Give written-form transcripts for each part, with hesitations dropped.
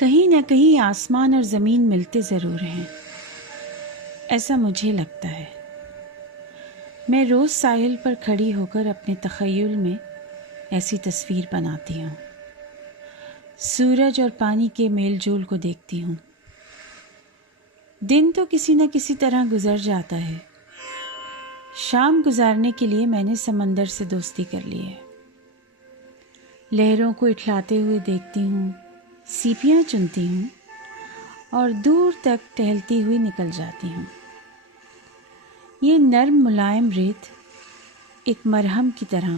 کہیں نہ کہیں آسمان اور زمین ملتے ضرور ہیں، ایسا مجھے لگتا ہے۔ میں روز ساحل پر کھڑی ہو کر اپنے تخیل میں ایسی تصویر بناتی ہوں، سورج اور پانی کے میل جول کو دیکھتی ہوں۔ دن تو کسی نہ کسی طرح گزر جاتا ہے، شام گزارنے کے لیے میں نے سمندر سے دوستی کر لی ہے۔ لہروں کو اٹھلاتے ہوئے دیکھتی ہوں، سیپیاں چنتی ہوں اور دور تک ٹہلتی ہوئی نکل جاتی ہوں۔ یہ نرم ملائم ریت ایک مرہم کی طرح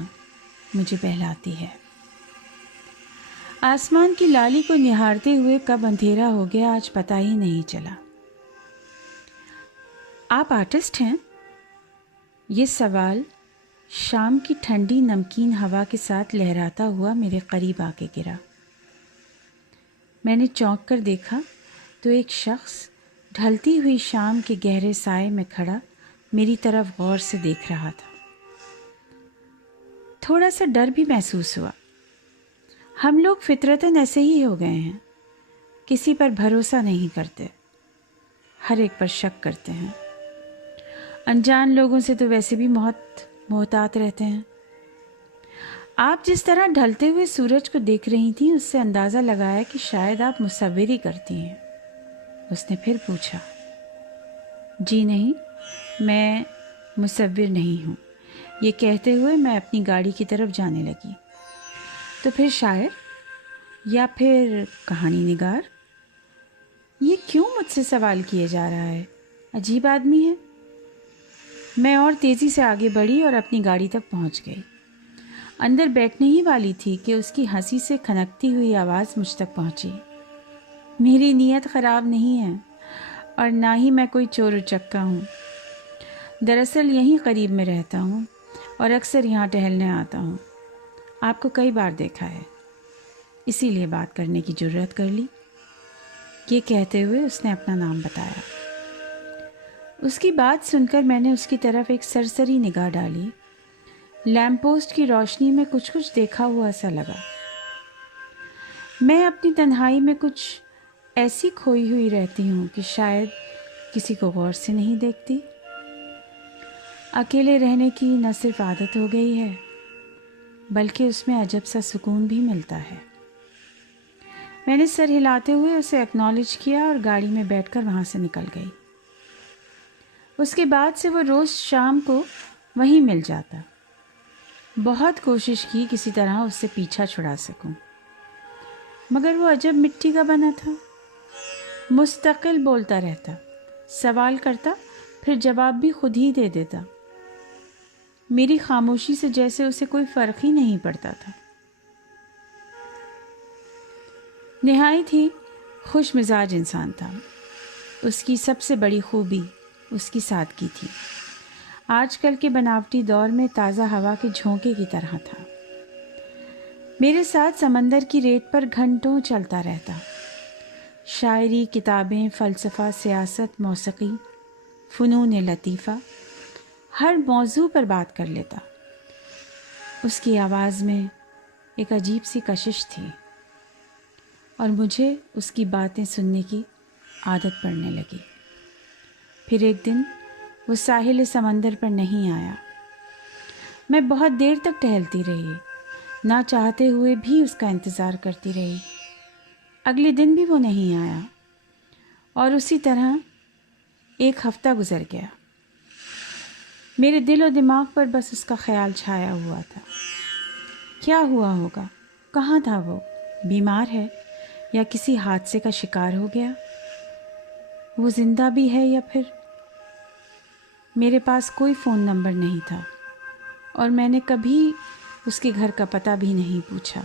مجھے بہلاتی ہے۔ آسمان کی لالی کو نہارتے ہوئے کب اندھیرا ہو گیا آج پتہ ہی نہیں چلا۔ آپ آرٹسٹ ہیں؟ یہ سوال شام کی ٹھنڈی نمکین ہوا کے ساتھ لہراتا ہوا میرے قریب آ کے گرا۔ میں نے چونک کر دیکھا تو ایک شخص ڈھلتی ہوئی شام کے گہرے سائے میں کھڑا میری طرف غور سے دیکھ رہا تھا۔ تھوڑا سا ڈر بھی محسوس ہوا۔ ہم لوگ فطرتاً ایسے ہی ہو گئے ہیں، کسی پر بھروسہ نہیں کرتے، ہر ایک پر شک کرتے ہیں۔ انجان لوگوں سے تو ویسے بھی بہت محتاط رہتے ہیں۔ آپ جس طرح ڈھلتے ہوئے سورج کو دیکھ رہی تھیں اس سے اندازہ لگایا کہ شاید آپ مصوری کرتی ہیں۔ اس نے پھر پوچھا۔ جی نہیں، میں مصور نہیں ہوں۔ یہ کہتے ہوئے میں اپنی گاڑی کی طرف جانے لگی۔ تو پھر شاعر یا پھر کہانی نگار؟ یہ کیوں مجھ سے سوال کیے جا رہا ہے؟ عجیب آدمی ہے۔ میں اور تیزی سے آگے بڑھی اور اپنی گاڑی تک پہنچ گئی۔ اندر بیٹھنے ہی والی تھی کہ اس کی ہنسی سے کھنکتی ہوئی آواز مجھ تک پہنچی۔ میری نیت خراب نہیں ہے اور نہ ہی میں کوئی چور اچکا ہوں۔ دراصل یہیں قریب میں رہتا ہوں اور اکثر یہاں ٹہلنے آتا ہوں۔ آپ کو کئی بار دیکھا ہے، اسی لیے بات کرنے کی جرات کر لی۔ یہ کہتے ہوئے اس نے اپنا نام بتایا۔ اس کی بات سن کر میں نے اس کی طرف ایک سرسری نگاہ ڈالی۔ لیمپ پوسٹ کی روشنی میں کچھ دیکھا ہوا سا لگا۔ میں اپنی تنہائی میں کچھ ایسی کھوئی ہوئی رہتی ہوں کہ شاید کسی کو غور سے نہیں دیکھتی۔ اکیلے رہنے کی نہ صرف عادت ہو گئی ہے بلکہ اس میں عجب سا سکون بھی ملتا ہے۔ میں نے سر ہلاتے ہوئے اسے ایکنالج کیا اور گاڑی میں بیٹھ کر وہاں سے نکل گئی۔ اس کے بعد سے وہ روز شام کو وہیں مل جاتا۔ بہت کوشش کی کسی طرح اس سے پیچھا چھڑا سکوں، مگر وہ عجب مٹی کا بنا تھا۔ مستقل بولتا رہتا، سوال کرتا پھر جواب بھی خود ہی دے دیتا۔ میری خاموشی سے جیسے اسے کوئی فرق ہی نہیں پڑتا تھا۔ نہایت ہی خوش مزاج انسان تھا۔ اس کی سب سے بڑی خوبی اس کی سادگی تھی۔ آج کل کے بناوٹی دور میں تازہ ہوا کے جھونکے کی طرح تھا۔ میرے ساتھ سمندر کی ریت پر گھنٹوں چلتا رہتا۔ شاعری، کتابیں، فلسفہ، سیاست، موسیقی، فنون لطیفہ، ہر موضوع پر بات کر لیتا۔ اس کی آواز میں ایک عجیب سی کشش تھی اور مجھے اس کی باتیں سننے کی عادت پڑنے لگی۔ پھر ایک دن وہ ساحل سمندر پر نہیں آیا۔ میں بہت دیر تک ٹہلتی رہی، نہ چاہتے ہوئے بھی اس کا انتظار کرتی رہی۔ اگلے دن بھی وہ نہیں آیا اور اسی طرح ایک ہفتہ گزر گیا۔ میرے دل و دماغ پر بس اس کا خیال چھایا ہوا تھا۔ کیا ہوا ہوگا؟ کہاں تھا وہ؟ بیمار ہے یا کسی حادثے کا شکار ہو گیا؟ وہ زندہ بھی ہے یا پھر؟ میرے پاس کوئی فون نمبر نہیں تھا اور میں نے کبھی اس کے گھر کا پتہ بھی نہیں پوچھا۔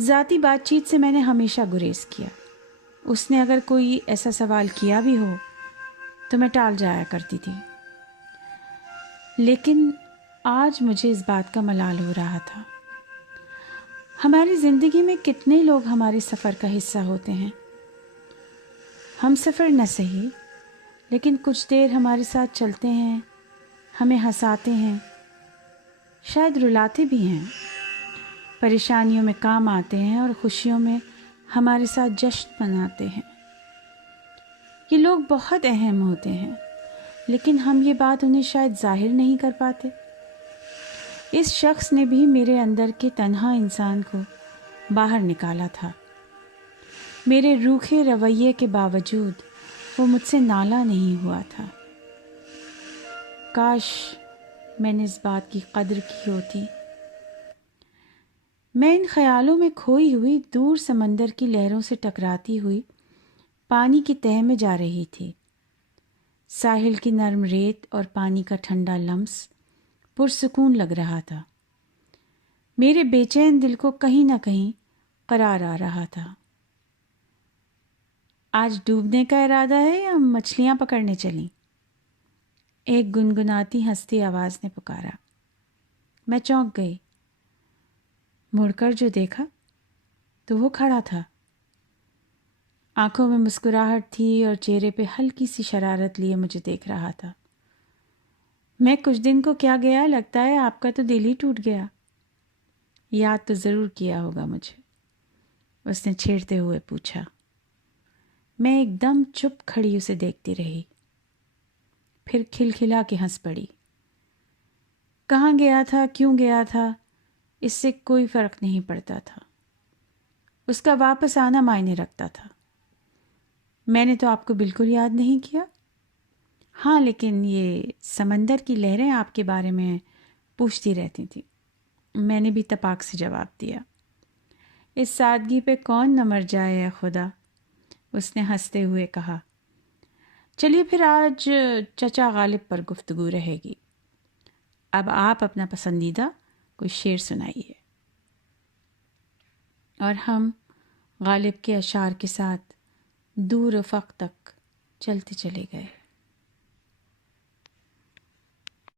ذاتی بات چیت سے میں نے ہمیشہ گریز کیا۔ اس نے اگر کوئی ایسا سوال کیا بھی ہو تو میں ٹال جایا کرتی تھی۔ لیکن آج مجھے اس بات کا ملال ہو رہا تھا۔ ہماری زندگی میں کتنے لوگ ہمارے سفر کا حصہ ہوتے ہیں۔ ہم سفر نہ صحیح لیکن کچھ دیر ہمارے ساتھ چلتے ہیں، ہمیں ہنساتے ہیں، شاید رلاتے بھی ہیں، پریشانیوں میں کام آتے ہیں اور خوشیوں میں ہمارے ساتھ جشن مناتے ہیں۔ یہ لوگ بہت اہم ہوتے ہیں، لیکن ہم یہ بات انہیں شاید ظاہر نہیں کر پاتے۔ اس شخص نے بھی میرے اندر کے تنہا انسان کو باہر نکالا تھا۔ میرے روکھے رویے کے باوجود وہ مجھ سے نالاں نہیں ہوا تھا۔ کاش میں نے اس بات کی قدر کی ہوتی۔ میں ان خیالوں میں کھوئی ہوئی دور سمندر کی لہروں سے ٹکراتی ہوئی پانی کی تہہ میں جا رہی تھی۔ ساحل کی نرم ریت اور پانی کا ٹھنڈا لمس پرسکون لگ رہا تھا۔ میرے بے چین دل کو کہیں نہ کہیں قرار آ رہا تھا۔ آج ڈوبنے کا ارادہ ہے یا مچھلیاں پکڑنے چلیں؟ ایک گنگناتی ہنستی آواز نے پکارا۔ میں چونک گئی۔ مڑ کر جو دیکھا تو وہ کھڑا تھا۔ آنکھوں میں مسکراہٹ تھی اور چہرے پہ ہلکی سی شرارت لیے مجھے دیکھ رہا تھا۔ میں کچھ دن کو کیا گیا، لگتا ہے آپ کا تو دل ہی ٹوٹ گیا۔ یاد تو ضرور کیا ہوگا مجھے، اس نے چھیڑتے ہوئے پوچھا۔ میں ایک دم چپ کھڑی اسے دیکھتی رہی، پھر کھلکھلا کے ہنس پڑی۔ کہاں گیا تھا، کیوں گیا تھا، اس سے کوئی فرق نہیں پڑتا تھا۔ اس کا واپس آنا معنی رکھتا تھا۔ میں نے تو آپ کو بالکل یاد نہیں کیا۔ ہاں، لیکن یہ سمندر کی لہریں آپ کے بارے میں پوچھتی رہتی تھیں۔ میں نے بھی تپاک سے جواب دیا۔ اس سادگی پہ کون نہ مر جائے اے خدا، اس نے ہنستے ہوئے کہا۔ چلیے پھر آج چچا غالب پر گفتگو رہے گی۔ اب آپ اپنا پسندیدہ کوئی شعر سنائیے۔ اور ہم غالب کے اشعار کے ساتھ دور افق تک چلتے چلے گئے۔